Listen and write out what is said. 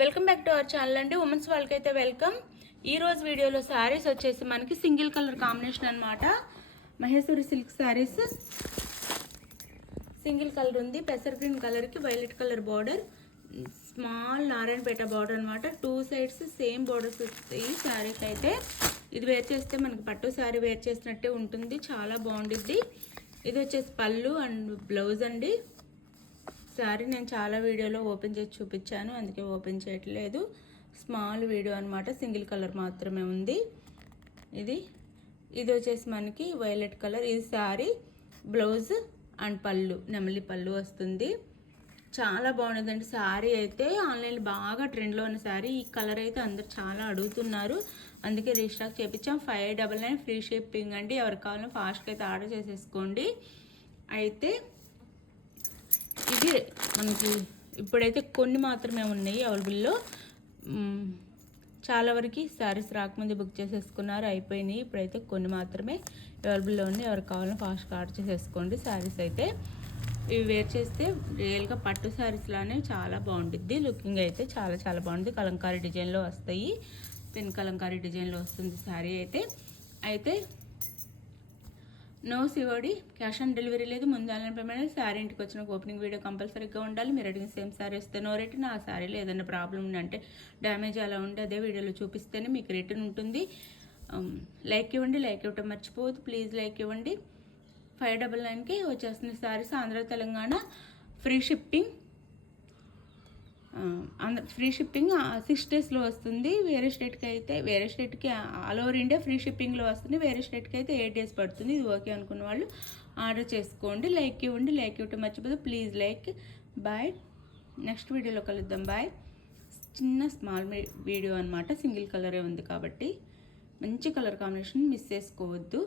Welcome back to our channel అండి. Women's వాళ్ళకి అయితే వెల్కమ్. ఈ రోజు వీడియోలో శారీస్ వచ్చేసి మనకి సింగిల్ కలర్ కాంబినేషన్ అన్నమాట. Maheshwari silk saris single colour ఉంది. పెసర్ గ్రీన్ కలర్కి violet colour border, small Narayanpet border అనమాట. టూ సైడ్స్ సేమ్ బార్డర్స్ వస్తాయి శారీకి అయితే. ఇది వేర్ చేస్తే మనకి పట్టు శారీ వేర్ చేసినట్టే ఉంటుంది, చాలా బాగుండిద్ది. ఇది వచ్చేసి పళ్ళు అండ్ బ్లౌజ్ అండి. శారీ నేను చాలా వీడియోలో ఓపెన్ చేసి చూపించాను, అందుకే ఓపెన్ చేయట్లేదు. స్మాల్ వీడియో అనమాట, సింగిల్ కలర్ మాత్రమే ఉంది. ఇది వచ్చేసి మనకి వైలెట్ కలర్. ఇది శారీ బ్లౌజ్ అండ్ పళ్ళు, నెమలి పళ్ళు వస్తుంది. చాలా బాగుంటుందండి శారీ అయితే. ఆన్లైన్లో బాగా ట్రెండ్లో ఉన్న శారీ. ఈ కలర్ అయితే అందరు చాలా అడుగుతున్నారు, అందుకే రీస్టాక్ చేయించాం. 599 ఫ్రీ షిప్పింగ్ అండి. ఎవరికి కావాలో ఫాస్ట్గా అయితే ఆర్డర్ చేసేసుకోండి. అయితే ఇది మనకి ఇప్పుడైతే కొన్ని మాత్రమే ఉన్నాయి అవైలబుల్లో. చాలా వరకు శారీస్ రాకముందే బుక్ చేసేసుకున్నారు, అయిపోయినాయి. ఇప్పుడైతే కొన్ని మాత్రమే అవైలబుల్లో ఉన్నాయి. ఎవరికి కావాలో ఫాస్ట్గా ఆర్డర్ చేసేసుకోండి. శారీస్ అయితే ఇవి వేర్ చేస్తే రియల్గా పట్టు శారీస్ లానే చాలా బాగుంటుంది. లుకింగ్ అయితే చాలా చాలా బాగుంటుంది. కలంకారీ డిజైన్లో వస్తాయి, పెన్ కలంకారీ డిజైన్లో వస్తుంది శారీ అయితే no COD, cash on delivery లేదు. ముందు ఆన్లైన్ పేమెంట్. శారీ ఇంటికి వచ్చిన ఓపెనింగ్ వీడియో కంపల్సరీగా ఉండాలి. మీరు అడిగిన సేమ్ శారీ వస్తే నో రిటర్న్. ఆ శారీలో ఏదైనా ప్రాబ్లం ఉందంటే డ్యామేజ్ అలా ఉంటే అదే వీడియోలో చూపిస్తేనే మీకు రిటర్న్ ఉంటుంది. లైక్ ఇవ్వండి, లైక్ ఇవ్వటం మర్చిపోవద్దు ప్లీజ్. లైక్ ఇవ్వండి. 599కి వచ్చేస్తుంది saris. Andhra Telangana free shipping. Free shipping 6 డేస్లో వస్తుంది. వేరే స్టేట్కి ఆల్ ఓవర్ ఇండియా ఫ్రీ షిప్పింగ్లో వస్తుంది. వేరే స్టేట్కి అయితే 8 డేస్ పడుతుంది. ఇది ఓకే అనుకున్న వాళ్ళు ఆర్డర్ చేసుకోండి. లైక్ ఇవ్వండి, లైక్ ఇవ్వటం మర్చిపోదు ప్లీజ్. లైక్. బాయ్, నెక్స్ట్ వీడియోలో కలుద్దాం. బాయ్. చిన్న స్మాల్ వీడియో అనమాట, సింగిల్ కలరే ఉంది కాబట్టి మంచి కలర్ కాంబినేషన్ మిస్ చేసుకోవద్దు.